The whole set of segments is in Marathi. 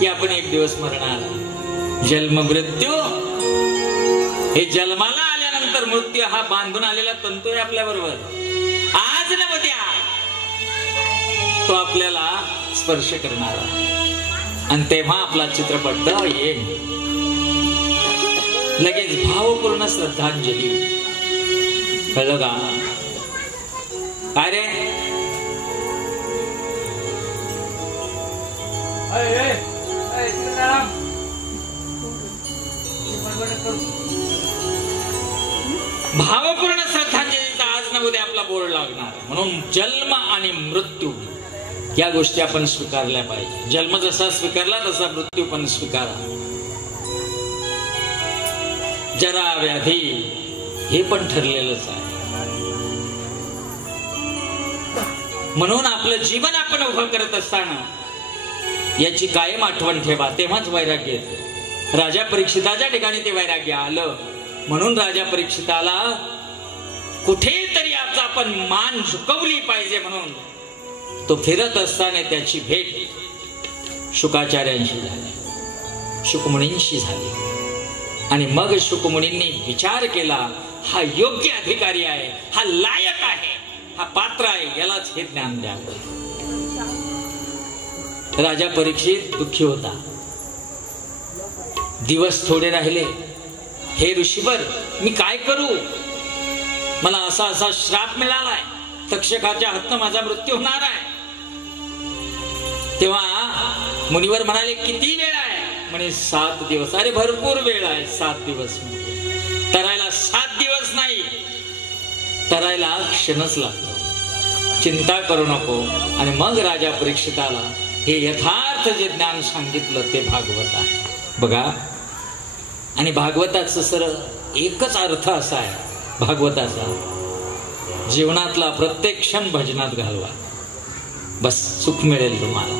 की आपण एक दिवस मरणार. जन्म मृत्यू हे जन्माला आल्यानंतर मृत्यू हा बांधून आलेला तंतू आहे आपल्या बरोबर. आज न उद्या तो आपल्याला स्पर्श करणारा आणि तेव्हा आपला चित्रपट येईल. लगेच भावपूर्ण श्रद्धांजली. कळलं का? काय रे भावपूर्ण श्रद्धांजलीचा आज न उद्या आपला बोर्ड लागणार. म्हणून जन्म आणि मृत्यू या गोष्टी आपण स्वीकारल्या पाहिजे. जन्म जसा स्वीकारला तसा मृत्यू पण स्वीकारा. जरा व्याधी हे पण ठरलेलंच आहे. म्हणून आपलं जीवन आपण उभं करत असताना याची कायम आठवण ठेवा. तेव्हाच वैराग्य येतं. राजा परीक्षिताच्या ठिकाणी ते वैराग्य आलं. म्हणून राजा परीक्षिताला कुठेतरी आज आपण मान झुकवली पाहिजे. म्हणून तो फिरत असताना त्याची भेट शुकाचार्यांशी झाली, शुकमुनींशी झाली. आणि मग शुकमुनींनी विचार केला, हा योग्य अधिकारी आहे, हा लायक आहे, हा पात्र आहे, यालाच हे ज्ञान द्यावं. राजा परीक्षित दुःखी होता. दिवस थोडे राहिले. हे ऋषीवर मी काय करू? मला असा असा श्राप मिळालाय, तक्षकाच्या हातनं माझा मृत्यू होणार आहे. तेव्हा मुनिवर म्हणाले, किती वेळ आहे? म्हणे 7 दिवस. अरे भरपूर वेळ आहे. 7 दिवस म्हणजे तरायला 7 दिवस नाही, तरायला क्षणच लागतो. चिंता करू नको. आणि मग राजा परीक्षिताला हे यथार्थ जे ज्ञान सांगितलं ते भागवत आहे बघा. आणि भागवताचं सरळ एकच अर्थ असा आहे भागवताचा, जीवनातला प्रत्येक क्षण भजनात घालवा, बस सुख मिळेल तुम्हाला.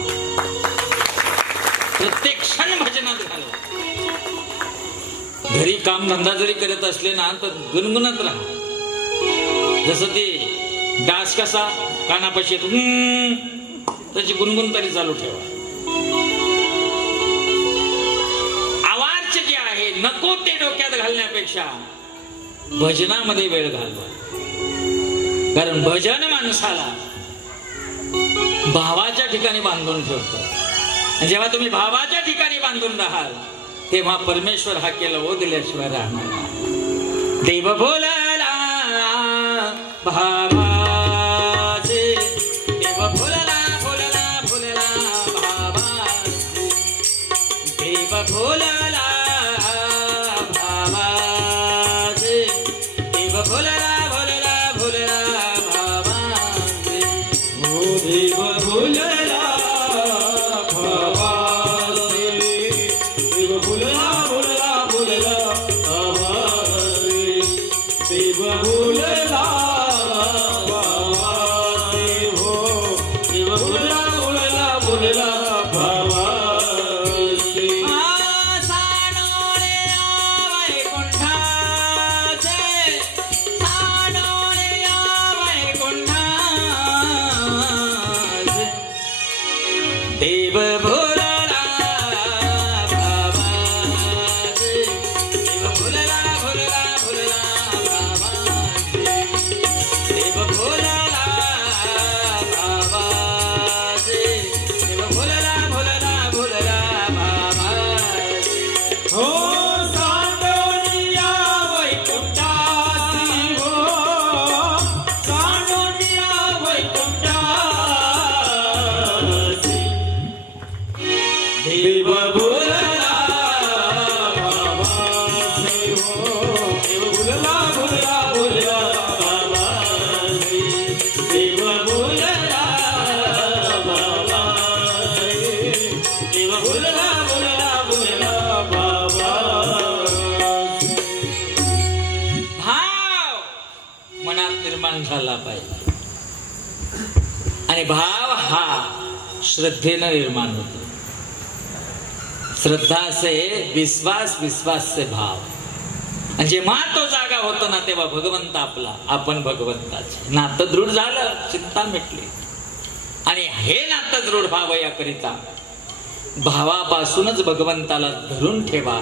प्रत्येक क्षण भजनात घालवा. घरी काम धंदा जरी करत असले ना तर गुणगुणत राहा. जसं ते डास कसा कानापाशी येतो त्याची गुणगुण तरी चालू ठेवा. आवाज जे आहे नको ते डोक्यात घालण्यापेक्षा भजनामध्ये वेळ घालवा. कारण भजन माणसाला भावाच्या ठिकाणी बांधून ठेवतं. जेव्हा तुम्ही भावाच्या ठिकाणी बांधून राहाल तेव्हा परमेश्वर हा केला ओ दिल्याशिवाय राहणार. देव बोलला भावा झाला पाहिजे. आणि भाव हा श्रद्धेनं निर्माण होतो. श्रद्धा से विश्वास, विश्वास से भाव. आणि जेव्हा तो जागा होतो ना तेव्हा भगवंत आपला, आपण भगवंताचे. नातं दृढ झालं, चिंता मिटली. आणि हे नातं दृढ व्हावं याकरिता भावापासूनच भगवंताला धरून ठेवा.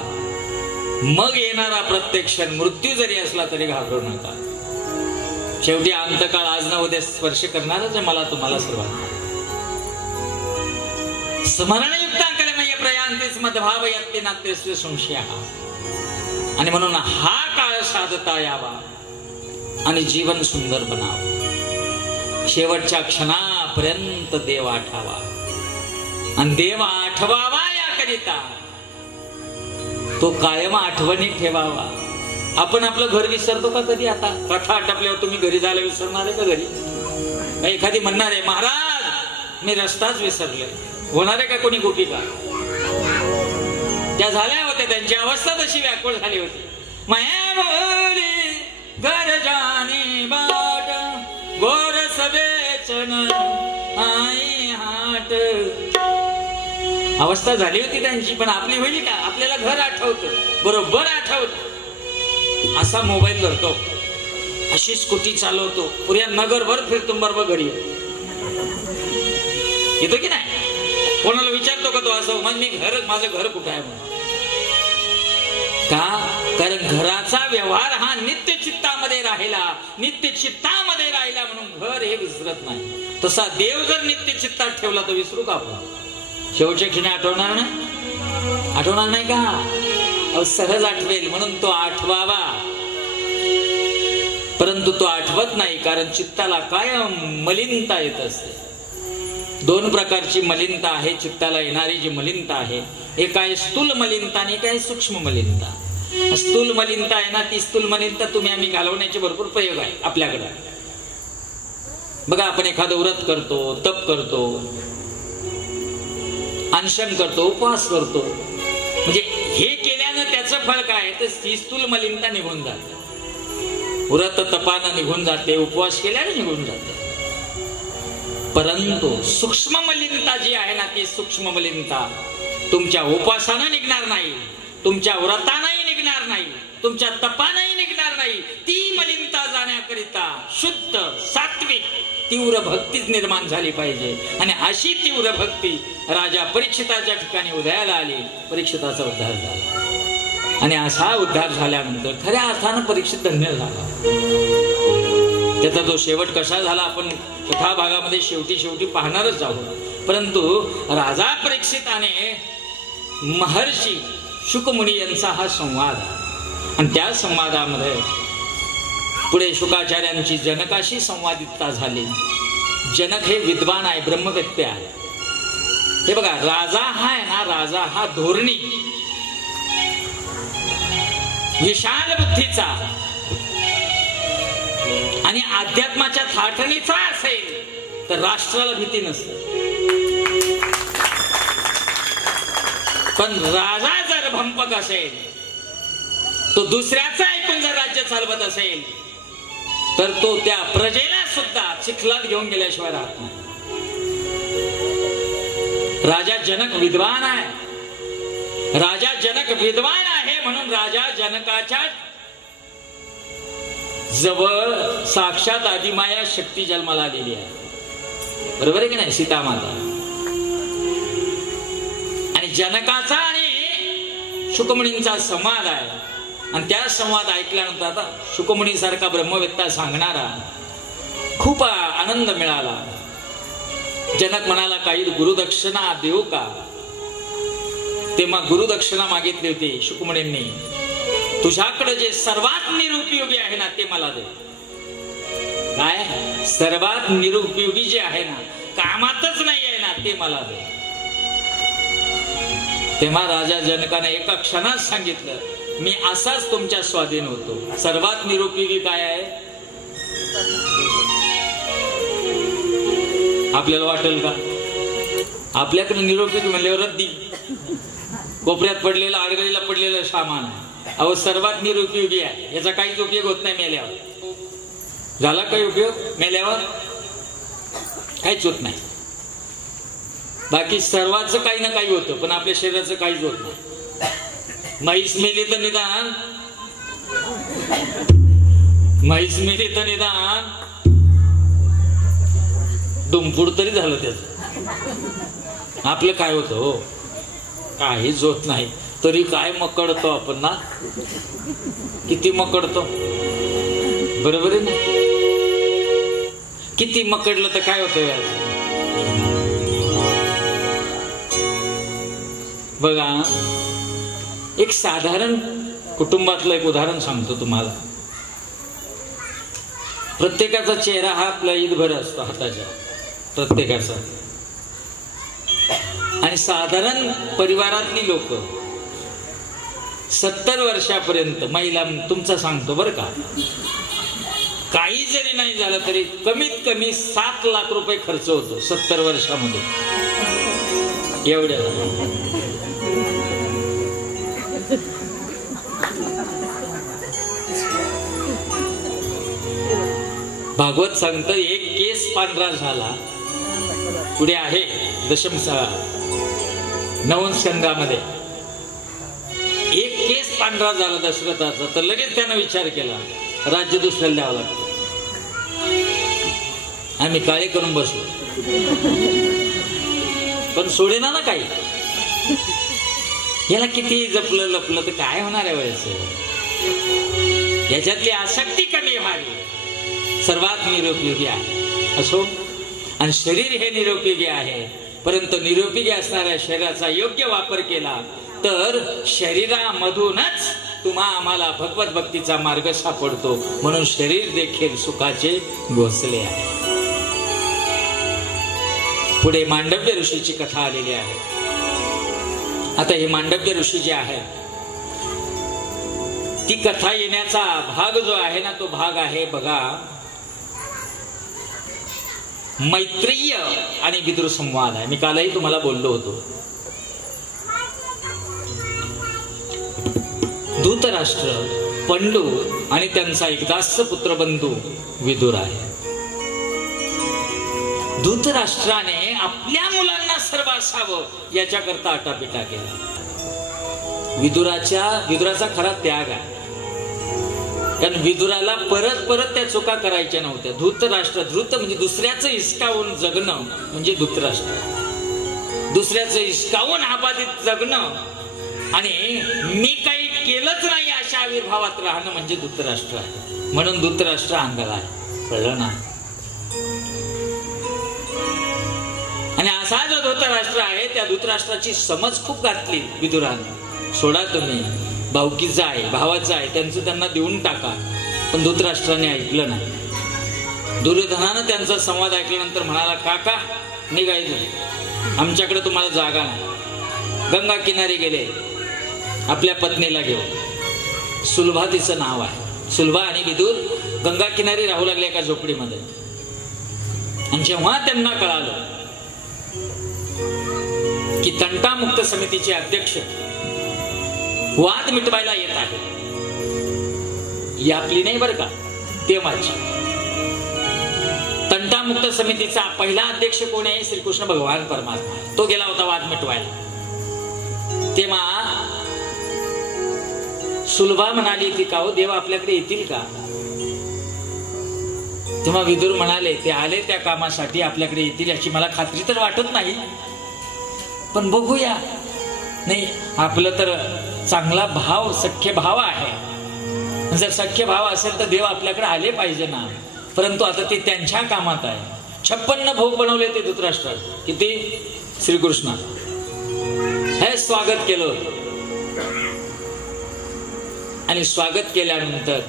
मग येणारा प्रत्येक क्षण मृत्यू जरी असला तरी घाबरू नका. शेवटी अंतकाळ आज ना उद्या स्पर्श करणारच आहे मला तुम्हाला सर्वांना. स्मरणयुक्ता कर्मय प्रयांतीस मद्भाव यत्ति नात्यस्य संशयः. आणि म्हणून हा काळ साधता यावा आणि जीवन सुंदर बनावं. शेवटच्या क्षणापर्यंत देव आठवावा आणि देव आठवावा याकरिता तो कायम आठवणी ठेवावा. आपण आपलं घर विसरतो का कधी? आता कथा आटपल्यावर तुम्ही घरी जायला विसरणार आहे का? घरी एखादी म्हणणार आहे महाराज मी रस्ताच विसरले, होणार आहे का कोणी गोपिका? त्या झाल्या होत्या, त्यांची अवस्था तशी व्याकुळ झाली होती. माया बोली घर जाणी बाट गोर सवेचन आई हाट. अवस्था झाली होती त्यांची, पण आपली होईल का? आपल्याला घर आठवतं, बरोबर आठवतं. असा मोबाईल धरतो, अशी स्कूटी चालवतो, पुऱ्या नगरभर फिरतो, बरोबर घरी येतो की नाही? कोणाला विचारतो का तो असं मग मी घर, माझं घर कुठं आहे म्हणून? का? कारण घराचा व्यवहार हा नित्य चित्तामध्ये राहिला, नित्य चित्तामध्ये राहिला म्हणून घर हे विसरत नाही. तसा देव जर नित्य चित्तात ठेवला तर विसरू का आपण? शेवटच्या क्षणी आठवणार नाही? आठवणार नाही का? सहज आठवेल म्हणून तो आठवावा. परंतु तो आठवत नाही कारण चित्ताला कायम मलिनता येत असते. दोन प्रकारची मलिनता आहे चित्ताला येणारी जी मलिनता आहे. एक आहे स्थूल मलिनता आणि एक आहे सूक्ष्म मलिनता. स्थूल मलिनता आहे ना, ती स्थूल मलिनता तुम्ही आम्ही घालवण्याचे भरपूर प्रयोग आहे आपल्याकडे. बघा आपण एखादं व्रत करतो, तप करतो, अनशन करतो, उपवास करतो, म्हणजे हे केल्यानं त्याचं फळ काय तर ती स्थूल मलिनता निघून जाते. व्रत तपानं निघून जाते, उपवास केल्याने निघून जाते. परंतु सूक्ष्म मलिनता जी आहे ना, ती सूक्ष्म मलिनता तुमच्या उपवासानं निघणार नाही, तुमच्या व्रतानंही निघणार नाही, तुमच्या तपानंही निघणार नाही. ती मलिनता जाण्याकरिता शुद्ध सात्विक तीव्र भक्तीच निर्माण झाली पाहिजे. आणि अशी तीव्र भक्ती राजा परीक्षिताच्या ठिकाणी उदयाला आली. परीक्षिताचा उद्धार झाला आणि असा उद्धार झाल्यानंतर खऱ्या अर्थानं परीक्षित धन्य झाला. त्याचा जो शेवट कसा झाला आपण कथा भागामध्ये शेवटी पाहणारच आहोत. परंतु राजा परीक्षिताने महर्षी शुकमुनी यांचा हा संवाद आणि त्या संवादामध्ये पुढे शुकाचार्यांची जनकाशी संवादितता झाली. जनक हे विद्वान आहे, ब्रह्मवेत्ते आहे. हे बघा राजा हा आहे ना, राजा हा धोरणी विशाल बुद्धीचा आणि अध्यात्माच्या थाटणीचा असेल तर राष्ट्राला भीती नसते. पण राजा जर भंपक असेल, तो दुसऱ्याचं ऐकून जर राज्य चालवत असेल तर तो त्या प्रजेला सुद्धा चिखलात घेऊन गेल्याशिवाय राहत नाही. राजा जनक विद्वान आहे. राजा जनक विद्वान आहे म्हणून राजा जनकाच्या जवळ साक्षात आदिमाया शक्ती जन्माला आलेली आहे. बरोबर आहे की नाही? सीता माता. आणि जनकाचा आणि शुकमुनींचा संवाद आहे आणि त्या संवाद ऐकल्यानंतर आता शुकमुनी सारखा ब्रह्मवेत्ता सांगणारा खूप आनंद मिळाला. जनक म्हणाला काही गुरुदक्षिणा देऊ का? तेव्हा गुरुदक्षिणा मागितली होती शुकमुनींनी. तुझ्याकडे जे सर्वात निरुपयोगी आहे ना ते मला दे. काय? सर्वात निरुपयोगी जे आहे ना, कामातच नाही आहे ना, ते मला दे. तेव्हा राजा जनकाने एका क्षणात सांगितलं, मी असाच तुमच्या स्वाधीन होतो. सर्वात निरुपयोगी काय आहे? आपल्याला वाटेल का? आपल्याकडे निरुपयोगी म्हणल्यावर रद्दी, कोपऱ्यात पडलेलं, आडगळीला पडलेलं सामान आहे. अहो सर्वात निरुपयोगी आहे, याचा काहीच उपयोग होत नाही मेल्यावर. झाला काही उपयोग? मेल्यावर काहीच होत नाही. बाकी सर्वांचं काही ना काही होतं, पण आपल्या शरीराचं काहीच होत नाही. म्हैस मेली तर निदान, म्हैस मेली तर निदान दुमफूड तरी झालं त्याचं. आपलं काय होतं हो? काहीच होत नाही, तरी काय मकडतो आपण ना, किती मकडतो, बरोबर आहे ना? किती मकडलं तर काय होतं यार? बघा, एक साधारण कुटुंबातलं एक उदाहरण सांगतो तुम्हाला. प्रत्येकाचा चेहरा हा आपला ईदभर असतो, हाताच्या प्रत्येकाचा. आणि साधारण परिवारातली लोक 70 वर्षापर्यंत, महिला तुमचा सांगतो बरं का, काही जरी नाही झालं तरी कमीत कमी 7 लाख रुपये खर्च होतो 70 वर्षामध्ये. एवढ्या भागवत सांगतं, एक केस पांढरा झाला, पुढे आहे दशम नवम स्कंदामध्ये, एक केस पांढरा झाला दशरथाचा, तर लगेच त्यानं विचार केला राज्य दुसऱ्याला द्यावं लागतं, आम्ही काळे करून बसलो. पण सोडेना ना काही, याला किती जपलं लपलं तर काय होणार आहे वयाचं? याच्यातली आसक्ती कमी व्हावी. सर्वात निरुपयोगी आहे असो, आणि शरीर हे निरुपयोगी आहे, परंतु निरुपयोगी असणाऱ्या शरीराचा योग्य वापर केला तर शरीरामधूनच आम्हाला भगवत भक्तीचा मार्ग सापडतो. म्हणून शरीर देखील सुखाचे घोसले आहे. पुढे मांडव्य ऋषीची कथा आलेली आहे. आता हे मांडव्य ऋषी जे आहे, ती कथा येण्याचा भाग जो आहे ना, तो भाग आहे बघा मैत्रेय आणि विदुर संवाद आहे. मी कालही तुम्हाला बोललो होतो. धृतराष्ट्र, पंडू आणि त्यांचा एक दास्य पुत्र बंधू विदुर आहे. धृतराष्ट्राने आपल्या मुलांना सर्व असावं याच्याकरता आटापिटा केला. विदुराचा खरा त्याग आहे, कारण विदुराला परत त्या चुका करायच्या नव्हत्या. धृत म्हणजे दुसऱ्याचं हिसकावून जगणं म्हणजे धृतराष्ट्र. दुसऱ्याचं हिसकावून आबादित जगणं आणि मी काही केलंच नाही अशा आविर्भावात राहणं म्हणजे धृतराष्ट्र आहे. म्हणून धृतराष्ट्र अंगाला आहे, कळलं ना? आणि असा जो धृतराष्ट्र आहे, त्या धृतराष्ट्राची समज खूप घातली विदुराने. सोडा तुम्ही, भाऊकीचा आहे, भावाचा आहे, त्यांचं त्यांना देऊन टाका. पण धृतराष्ट्राने ऐकलं नाही. दुर्योधनानं त्यांचा संवाद ऐकल्यानंतर म्हणाला, काका निघायचं, आमच्याकडे तुम्हाला जागा नाही. गंगा किनारी गेले आपल्या पत्नीला घेऊन. सुलभा तिचं नाव आहे. सुलभा आणि विदुर गंगा किनारी राहू लागले एका झोपडीमध्ये. आणि जेव्हा त्यांना कळालं की तंटामुक्त समितीचे अध्यक्ष वाद मिटवायला येत आहे, ही आपली नाही बरं का, ते माझी. तंटामुक्त समितीचा पहिला अध्यक्ष कोण आहे? श्रीकृष्ण भगवान परमात्मा. तो गेला होता वाद मिटवायला. तेव्हा सुलभा म्हणाली की का हो देव आपल्याकडे येतील का? तेव्हा विदुर म्हणाले, ते आले त्या कामासाठी, आपल्याकडे येतील याची मला खात्री तर वाटत नाही, पण बघूया. नाही, आपलं तर चांगला भाव, सख्य भाव आहे. जर सख्य भाव असेल तर देव आपल्याकडे आले पाहिजे ना. परंतु आता ते त्यांच्या कामात आहे. 56 भोग बनवले ते धृतराष्ट्र. किती? श्रीकृष्ण हे स्वागत केलं. आणि स्वागत केल्यानंतर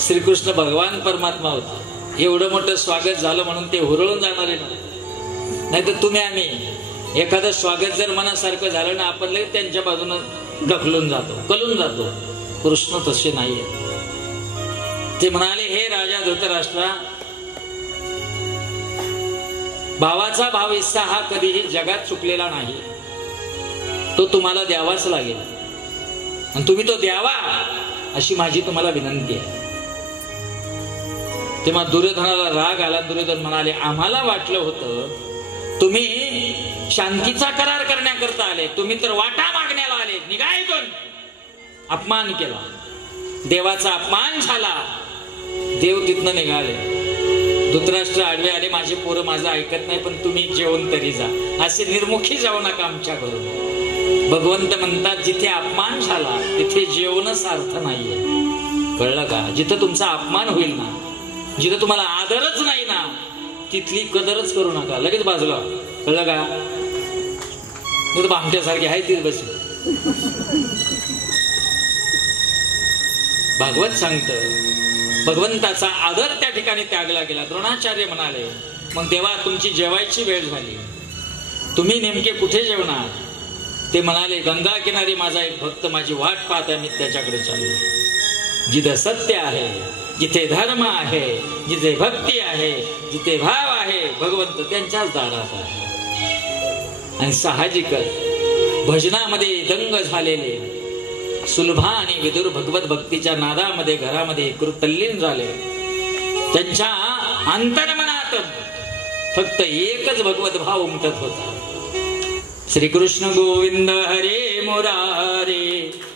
श्रीकृष्ण भगवान परमात्मा होते. एवढं मोठं स्वागत झालं म्हणून ते हुरळून जाणारे नाही. तर तुम्ही आम्ही एखादं स्वागत जर मनासारखं झालं ना, आपण लगेच त्यांच्या बाजूनं ढकलून जातो, कलून जातो. कृष्ण तसे नाहीये. ते म्हणाले, हे राजा धृतराष्ट्रा, भावाचा भाव हिस्सा हा कधीही जगात चुकलेला नाही. तो तुम्हाला द्यावाच लागेल आणि तुम्ही तो द्यावा अशी माझी तुम्हाला विनंती आहे. तेव्हा दुर्योधनाला राग आला. दुर्योधन म्हणाले, आम्हाला वाटलं होतं तुम्ही शांतीचा करार करण्याकरता आले, तुम्ही तर वाटा मागण्याला आले. निघा इथून. अपमान केला, देवाचा अपमान झाला. देव तिथनं निघाले. धृतराष्ट्र आडवे आले, माझे पोरं माझं ऐकत नाही, पण तुम्ही जेवण तरी जा, असे निर्मुखी जाऊ नका आमच्या घरून. भगवंत म्हणतात जिथे अपमान झाला तिथे जेवणच अर्थ नाहीये. कळलं का? जिथं तुमचा अपमान होईल ना, जिथं तुम्हाला आदरच नाही ना, तिथली कदरच करू नका, लगेच बाजूला. कळलं का? नाही तर भामट्यासारखी आहे तीच बसली. भागवत सांगतं भगवंताचा आदर त्या ठिकाणी त्यागला गेला. द्रोणाचार्य म्हणाले, मग देवा तुमची जेवायची वेळ झाली, तुम्ही नेमके कुठे जेवणार? ते म्हणाले, गंगा किनारी माझा एक भक्त माझी वाट पाहत आहे, मी त्याच्याकडे चाललो. जिथे सत्य आहे, जिथे धर्म आहे, जिथे भक्ती आहे, जिथे भाव आहे, भगवंत त्यांच्याच दारात आहे. आणि साहजिकच भजनामध्ये दंग झालेले सुलभा आणि विदुर भगवत भक्तीच्या नादामध्ये घरामध्ये तल्लीन झाले. त्यांच्या अंतर्मनात फक्त एकच भगवत भाव उमटत होता. श्रीकृष्ण गोविंद हरे मुरारे,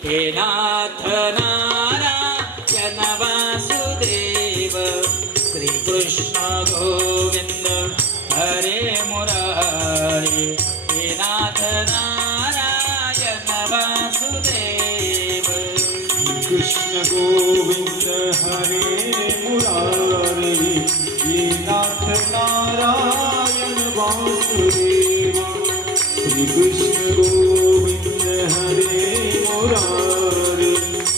हे नाथ नारायण वासुदेव. श्रीकृष्ण गोविंद हरे मुरारे, हे नाथ नारायण वासुदेव. कृष्ण गोविंद हरे मुरारे, हे नाथ नारायण वासुदेव. श्री कृष्ण गोविंद हरे मुरारे,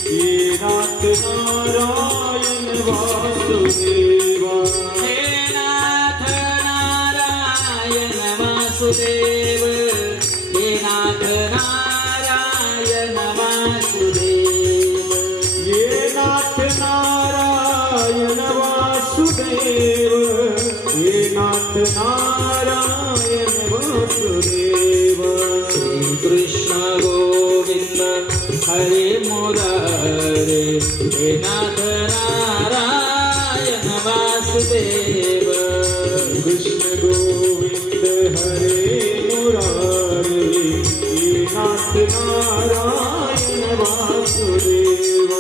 हे नाथ नारायण वासुदेव. हे नाथ नारायण वासुदेव, हे नाथ नारायण वासुदेव. हे नाथ नारायण वासुदेव, हे नाथ नारायण वासुदेव. श्रीकृष्ण गोविंद हरे मुरारे, हे नाथ नारायण वासुदेव. कृष्ण गोविंद हरे मुरारे, हे नाथ नारायण वासुदेव.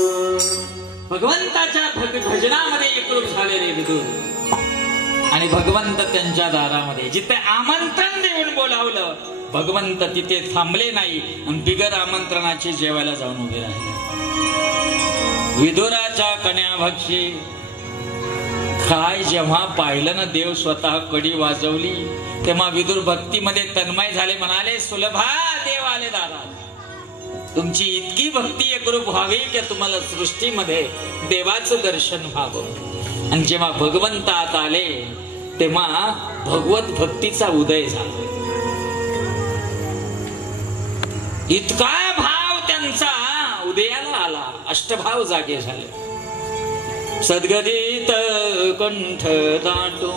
भगवंताच्या भजनामध्ये एकरूप झालेले विदुर आणि भगवंत त्यांच्या दारामध्ये. जिथे आमंत्रण देऊन बोलावलं भगवंत तिथे थांबले नाही आणि बिगर आमंत्रणाचे जेवायला जाऊन उभे राहिले. विदुराच्या कन्याभक्षी काय जेव्हा पाहिलं ना देव स्वतः कडी वाजवली, तेव्हा विदुर भक्तीमध्ये तन्मय झाले. म्हणाले, सुलभा देव आले दारात, तुमची इतकी भक्ती एकरूप व्हावी की तुम्हाला सृष्टीमध्ये देवाचं दर्शन व्हावं. आणि जेव्हा भगवंत आत आले तेव्हा भगवत भक्तीचा उदय झाला. इतका भाव त्यांचा उदयाला आला, अष्टभाव जागे झाले. सद्गदित कंठ दाटो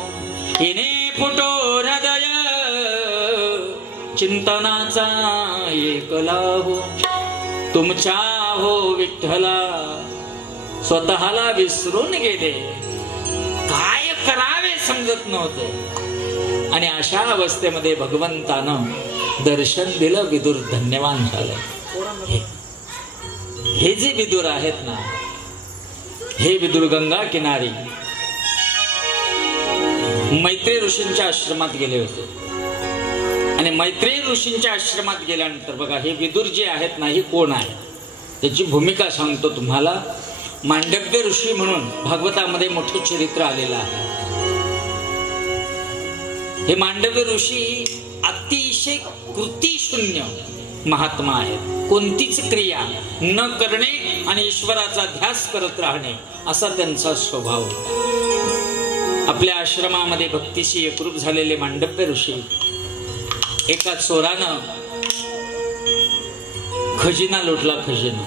हिने फुटो हृदय, चिंतनाचा एकला हो तुमच्या हो विठ्ठला. स्वतःला विसरून गेले, काय करावे समजत नव्हतं. आणि अशा अवस्थेमध्ये भगवंतानं दर्शन दिलं. विदुर धन्यवान झालं. हे जे विदुर आहेत ना, हे विदुर गंगा किनारी मैत्रेय ऋषींच्या आश्रमात गेले होते. आणि मैत्रेय ऋषींच्या आश्रमात गेल्यानंतर बघा, हे विदुर जे आहेत ना, हे कोण आहे त्याची भूमिका सांगतो तुम्हाला. मांडव्य ऋषी म्हणून भागवतामध्ये मोठं चरित्र आलेलं आहे. हे मांडव्य ऋषी अतिशय कृतीशून्य महात्मा आहेत. कोणतीच क्रिया न करणे आणि ईश्वराचा ध्यास करत राहणे असा त्यांचा स्वभाव. आपल्या आश्रमामध्ये भक्तीशी एकरूप झालेले मांडव्य ऋषी, एका चोरानं खजिना लुटला, खजिना.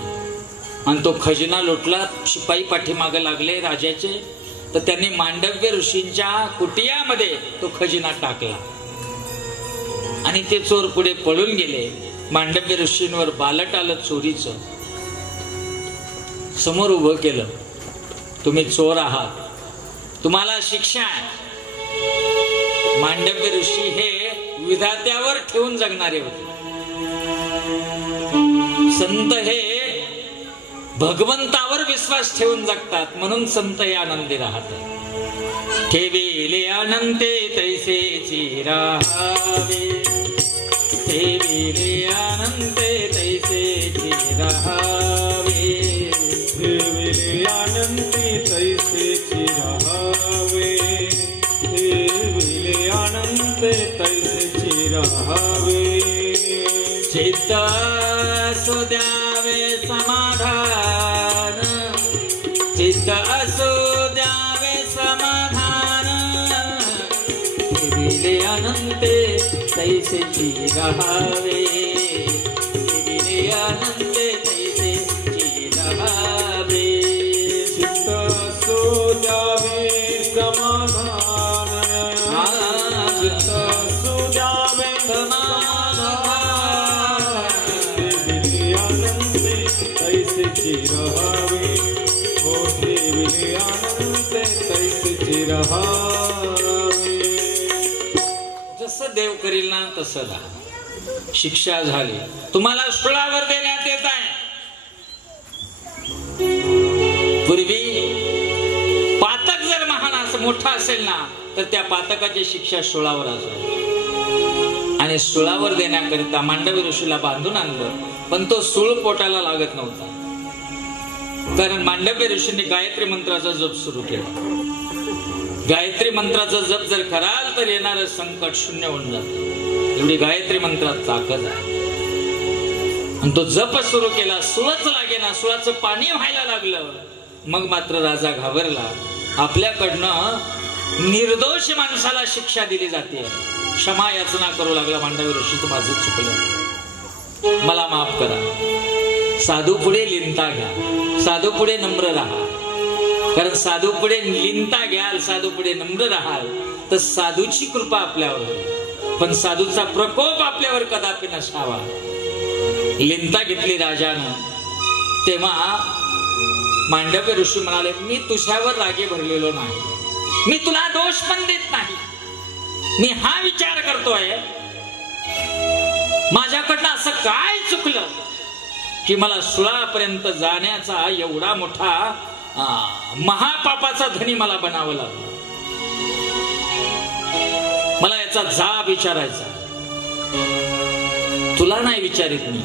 आणि तो खजिना लुटला. शिपाई पाठीमागे लागले राजाचे, तर त्यांनी मांडव्य ऋषींच्या कुटियामध्ये तो खजिना टाकला आणि ते चोर पुढे पळून गेले. मांडव्य ऋषींवर बालट आलं चोरीचं. समोर उभं केलं, तुम्ही चोर आहात, तुम्हाला शिक्षा आहे. मांडव्य ऋषी हे विधात्यावर ठेवून जगणारे होते. संत हे भगवंतावर विश्वास ठेवून जगतात, म्हणून संत हे आनंदी राहतात. ठेवी ठेविले अनंते तैसेची राहावे, ठेविले अनंते तैसेची राहावे, ठेविले अनंते तैसेची राहावे, ठेविले अनंते तैसेची राहावे. चित्त असो द्यावे समाधान, चित्त असो द्यावे समाधान, ठेविले अनंते तैसेची राहावे, ठेविले अनंते तैसेची राहावे. चित्त असो द्यावे समाधान, चित्त असो द्यावे तैसेची राहावे, हो ठेविले अनंते तैसेची राहावे. जसं देव करील ना तसं राहा. शिक्षा झाली, तुम्हाला सुळावर देण्यात येत आहे. पूर्वी पातक जर महान असं मोठा असेल ना तर त्या पातकाची शिक्षा सुळावर असेल. आणि सुळावर देण्याकरिता मांडवी ऋषीला बांधून आणलं, पण तो सूळ पोटाला लागत नव्हता. कारण मांडव्य ऋषींनी गायत्री मंत्राचा जप सुरू केला. गायत्री मंत्राचा जप जर कराल तर येणारं संकट शून्य होऊन जातं. एवढी गायत्री मंत्रात ताकद आहे. आणि तो जप सुरू केला, सुळच लागेना, सुळाचं पाणी व्हायला लागलं. मग मात्र राजा घाबरला. आपल्याकडनं निर्दोष माणसाला शिक्षा दिली जाते. क्षमा याचना करू लागला. मांडवी ऋषी, तू माझं चुकलं, मला माफ करा. साधू पुढे लिंता घ्या, साधू पुढे नम्र राहा. कारण साधू पुढे लिंता घ्याल, साधू पुढे नम्र राहाल तर साधूची कृपा आपल्यावर, पण साधूचा प्रकोप आपल्यावर कदापि नसावा. लिंता घेतली राजानं. तेव्हा मांडव्य ऋषी म्हणाले, मी तुझ्यावर रागे भरलेलो नाही, मी तुला दोष पण देत नाही. मी हा विचार करतोय माझ्याकडनं असं काय चुकलं की मला सुळापर्यंत जाण्याचा एवढा मोठा महापापाचा धनी मला बनावं लागलं. मला याचा जाब विचारायचा. तुला नाही विचारित मी,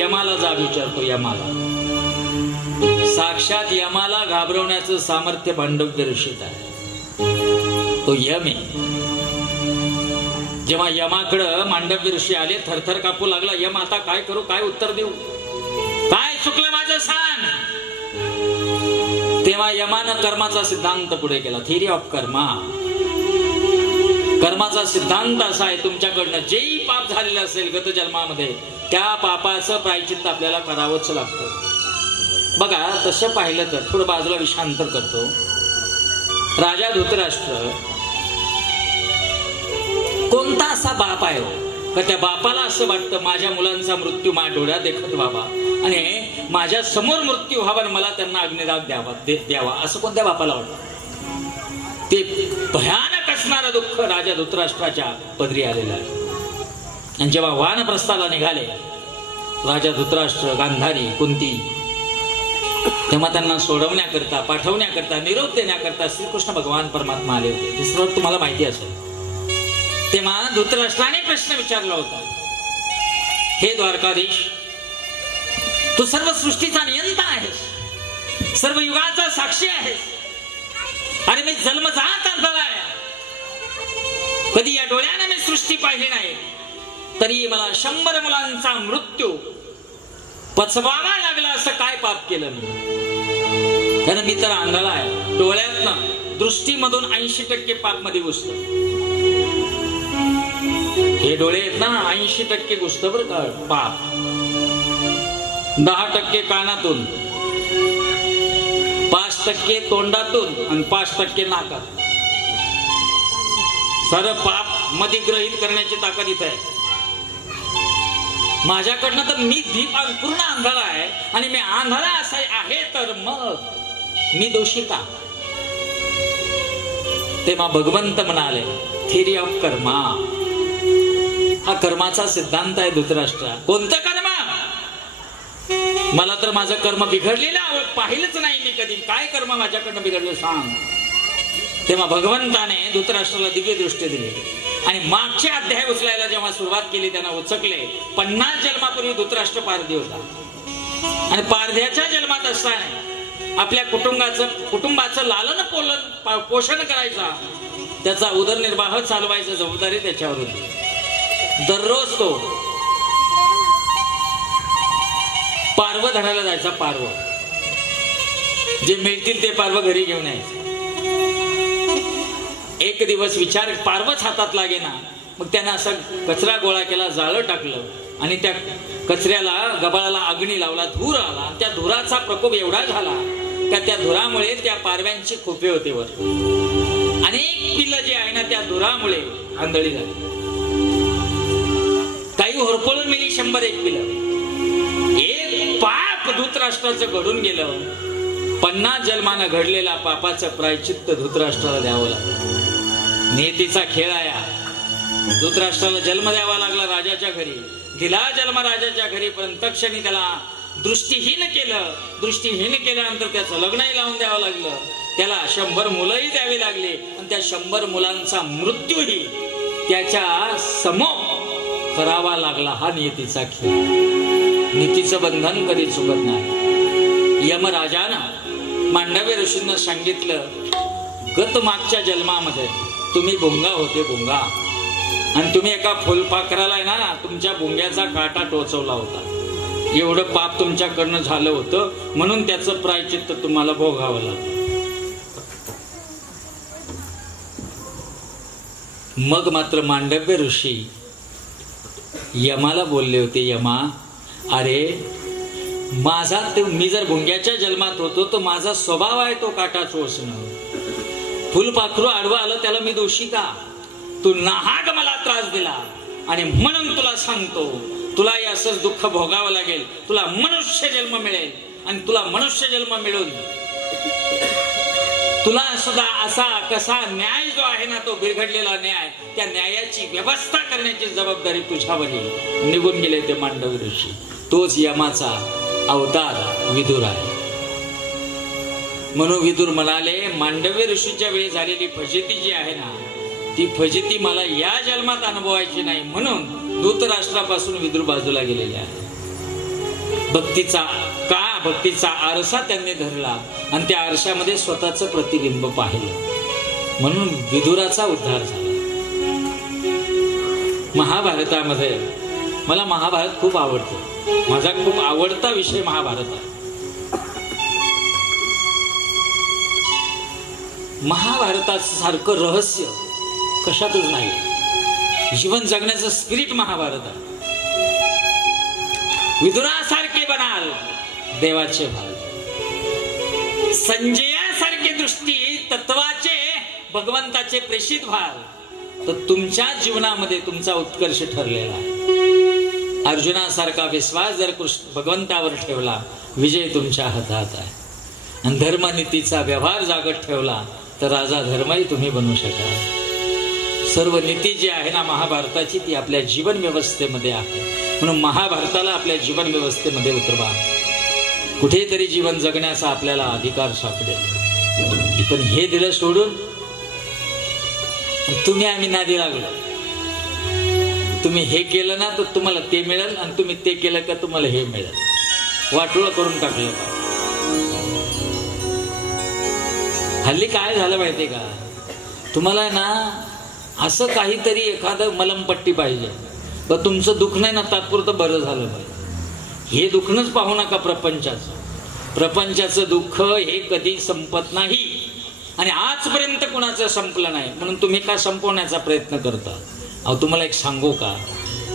यमाला जाब विचारतो. यमाला, साक्षात यमाला घाबरवण्याचं सामर्थ्य मांडव्य ऋषीत आहे. तो यम आहे. जेव्हा यमाकडं मांडव्य ऋषी आले, थरथर कापू लागला. यम, आता काय करू, काय उत्तर देऊ, काय चुकलं माझं सांग. तेव्हा यमानं कर्माचा सिद्धांत पुढे केला. थिअरी ऑफ कर्मा. कर्माचा सिद्धांत असा आहे, तुमच्याकडनं जेही पाप झालेलं असेल गत जन्मामध्ये, त्या पापाचं प्रायश्चित्त आपल्याला करावंच लागतं. बघा, तसं पाहिलं तर थोडं बाजूला विषांतर करतो. राजा धृतराष्ट्र कोणता असा बाप आहे का त्या बापाला असं वाटतं माझ्या मुलांचा मृत्यू माझ्या डोळ्यात देखत व्हावा आणि माझ्या समोर मृत्यू व्हावा आणि मला त्यांना अग्निदाग द्यावा असं कोणत्या बापाला वाटतं? ते भयानक असणारं दुःख राजा धृतराष्ट्राच्या पदरी आलेलं आहे. आणि जेव्हा वानप्रस्थाला निघाले राजा धृतराष्ट्र, गांधारी, कुंती, तेव्हा त्यांना सोडवण्याकरता, पाठवण्याकरता, निरोप देण्याकरता श्रीकृष्ण भगवान परमात्मा आले होते. हे सर्व तुम्हाला माहिती असेल. तेव्हा धृतराष्ट्राने प्रश्न विचारला होता, हे द्वारकाधीश, तू सर्व सृष्टीचा नियंता आहेस, सर्व युगाचा साक्षी आहेस, अरे मी जन्मजात अंधळा आहे, कधी या डोळ्याने मी सृष्टी पाहिली नाही, तरी मला 100 मुलांचा मृत्यू पचवावा लागला. असं काय पाप केलं मी? कारण मी तर आंधळा आहे. डोळ्यातनं, दृष्टीमधून 80% पाप मध्ये घुसतं. हे डोळे आहेत ना, 80% घुसतं बरं का पाप. 10% कानातून, 5% तोंडातून आणि 5% नाकात. सारं पाप मध्ये ग्रहित करण्याची ताकद इथं आहे. माझ्याकडनं तर मी दीप पूर्ण आंधळा आहे आणि मी आंधळा असा आहे, तर मग मी दोषी का? तेव्हा भगवंत म्हणाले, थिअरी ऑफ कर्मा. हा कर्माचा सिद्धांत आहे धृतराष्ट्रा. कोणतं कर्म? मला तर माझं कर्म बिघडलेलं पाहिलंच नाही मी कधी. काय कर्म माझ्याकडनं बिघडलं सांग. तेव्हा भगवंताने धृतराष्ट्राला दिव्य दृष्टी दिली आणि मागचे अध्याय उचलायला जेव्हा सुरुवात केली त्यांना उचकले. 50 जन्मापूर्वी धृतराष्ट्र पारधी होता आणि पारध्याच्या जन्मात असताना आपल्या कुटुंबाचं लालन पोषण करायचा, त्याचा उदरनिर्वाह चालवायची जबाबदारी त्याच्यावर होती. दररोज तो पारव धरायला जायचा. पारव जे मिळतील ते पारव घरी घेऊन यायचे. एक दिवस विचार पारवच हातात लागे ना, मग त्यानं असं कचरा गोळा केला, जाळं टाकलं आणि त्या कचऱ्याला गबाळाला अग्नी लावला, धूर आला. त्या धुराचा प्रकोप एवढा झाला का त्या धुरामुळे त्या पारव्यांची खोपे होते वर. अनेक पिल्लं जे आहे ना त्या धुरामुळे आंधळी झाली. काही होरपळून मिली 101 पिल्लं. एक पाप धृतराष्ट्राचं घडून गेलं. 50 जन्मानं घडलेला पापाचं प्रायचित्त धृतराष्ट्राला द्यावं लागलं. नियतीचा खेळ आहे. धृतराष्ट्राला जन्म द्यावा लागला राजाच्या घरी. दिला जन्म राजाच्या घरी, पण तत्क्षणी त्याला दृष्टीहीन केलं. दृष्टीहीन केल्यानंतर त्याचं लग्नही लावून द्यावं लागलं. त्याला 100 मुलंही द्यावी लागली आणि त्या 100 मुलांचा मृत्यूही त्याच्या समोर करावा लागला. हा नियतीचा खेळ. नीतीचं बंधन कधी चुकत नाही. यमराजानं मांडव्य ऋषींना सांगितलं, गत मागच्या जन्मामध्ये तुम्ही भुंगा होते, भुंगा, आणि तुम्ही एका फुलपाखराला आहे ना तुमच्या भुंग्याचा काटा टोचवला होता. एवढं पाप तुमच्याकडनं झालं होतं म्हणून त्याचं प्रायचित्त तुम्हाला भोगावं लागलं. मग मात्र मांडव्य ऋषी यमाला बोलले होते, यमा अरे माझा मी जर भुंग्याच्या जन्मात होतो तर माझा स्वभाव आहे तो काटा चोचणं. फुलपाखरू आडवा आलं त्याला मी दोषी का? तू नाहक मला त्रास दिला आणि म्हणून तुला सांगतो, तुलाही असंच दुःख भोगावं लागेल. तुला मनुष्य जन्म मिळेल आणि तुला मनुष्य जन्म मिळून तुला सुद्धा असा कसा न्याय जो आहे ना तो बिघडलेला न्याय, त्या न्यायाची व्यवस्था करण्याची जबाबदारी तुझ्यावर येईल. निघून गेले ते मांडव्य ऋषी. तोच यमाचा अवतार विदुर आहे. म्हणून विदुर म्हणाले, मांडव्य ऋषीच्या वेळी झालेली फजिती जी आहे ना ती फजिती मला या जन्मात अनुभवायची नाही, म्हणून धृतराष्ट्रापासून विदुर बाजूला गेलेले आहे. भक्तीचा आरसा त्यांनी धरला आणि त्या आरशामध्ये स्वतःचं प्रतिबिंब पाहिलं, म्हणून विदुराचा उद्धार झाला. महाभारतामध्ये मला महाभारत खूप आवडतं. माझा खूप आवडता विषय महाभारत आहे. महाभारतासारखं रहस्य कशातच नाही. जीवन जगण्याचं स्पिरिट महाभारत आहे. विदुरासारखे बनाल देवाचे भाल, संजयासारखे दृष्टी तत्वाचे भगवंताचे प्रेषित व्हाल तर तुमच्या जीवनामध्ये तुमचा उत्कर्ष ठरलेला आहे. अर्जुनासारखा विश्वास जर भगवंतावर ठेवला, विजय तुमच्या हातात आहे. आणि धर्मनीतीचा व्यवहार जागत ठेवला तर राजा धर्मही तुम्ही बनवू शकाल. सर्व नीती जी आहे ना महाभारताची ती आपल्या जीवन व्यवस्थेमध्ये आहे. म्हणून महाभारताला आपल्या जीवन व्यवस्थेमध्ये उतरवा. कुठेतरी जीवन जगण्याचा आपल्याला अधिकार सापडेल. पण हे दिलं सोडून तुम्ही आम्ही नादी लागलो. तुम्ही हे केलं ना तर तुम्हाला ते मिळेल आणि तुम्ही ते केलं का तुम्हाला हे मिळेल. वाटोळं करून टाकलं. हल्ली काय झालं माहितीये का, तुम्हाला ना असं काहीतरी एखादं मलमपट्टी पाहिजे. पण तुमचं दुःख नाही ना तात्पुरतं बरं झालं पाहिजे. हे दुःखच पाहू नका. प्रपंचाचं दुःख हे कधी संपत नाही आणि आजपर्यंत कुणाचं संपलं नाही, म्हणून तुम्ही का संपवण्याचा प्रयत्न करता. अहो तुम्हाला एक सांगू का,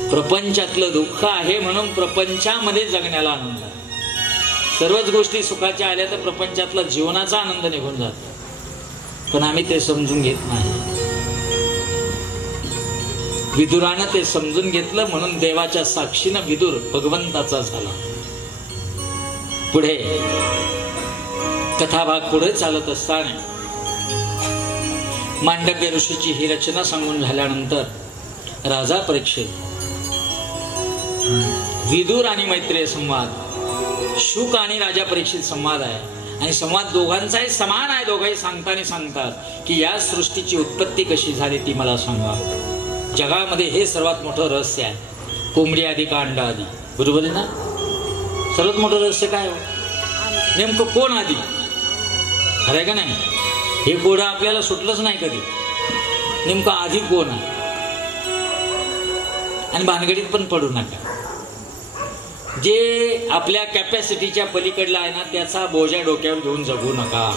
प्रपंचातलं दुःख आहे म्हणून प्रपंचामध्ये जगण्याला आनंद आहे. सर्वच गोष्टी सुखाच्या आल्या तर प्रपंचातला जीवनाचा आनंद निघून जातो. पण आम्ही ते समजून घेत नाही. विदुरानं ते समजून घेतलं म्हणून देवाच्या साक्षीनं विदुर भगवंताचा झाला. पुढे कथाभाग पुढे चालत असताना मांडव्य ऋषीची ही रचना सांगून झाल्यानंतर राजा परीक्षित विदुर आणि मैत्रेय संवाद, शुक आणि राजा परीक्षित संवाद आहे. आणि संवाद दोघांचाही समान आहे. दोघंही सांगतात की या सृष्टीची उत्पत्ती कशी झाली ती मला सांगा. जगामध्ये हे सर्वात मोठं रहस्य आहे. कोंबडी आधी का अंडा आधी? बरोबर आहे ना? सर्वात मोठं रहस्य काय हो? नेमकं कोण आधी? खरंय का नाही? हे कोडं आपल्याला सुटलंच नाही कधी. नेमकं आधी कोण आहे? आणि भानगडीत पण पडू नका. जे आपल्या कॅपॅसिटीच्या पलीकडला आहे ना त्याचा बोजा डोक्यावर घेऊन जगू नका.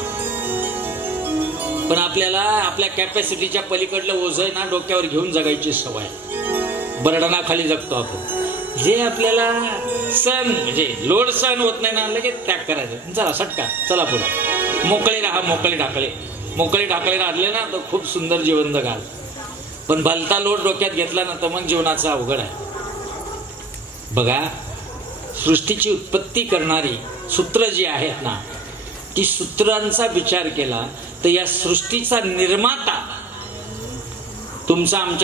पण आपल्याला आपल्या कॅपॅसिटीच्या पलीकडलं ओझं आहे ना डोक्यावर घेऊन जगायची सवय. बर्डनाखाली जगतो आपण. जे आपल्याला सण म्हणजे लोड सहन होत नाही ना लगेच त्याग करायचं. चला सटका, चला पुढे. मोकळे राहा, मोकळे ढाकळे राहिले ना तर खूप सुंदर जीवन जगाल. पण भलता लोड डोक्यात घेतला ना तर मग जीवनाचा अवघड आहे. बघा, सृष्टीची उत्पत्ती करणारी सूत्र जी आहेत ना ती सूत्रांचा विचार केला तर या सृष्टीचा निर्माता तुमचा आमच्या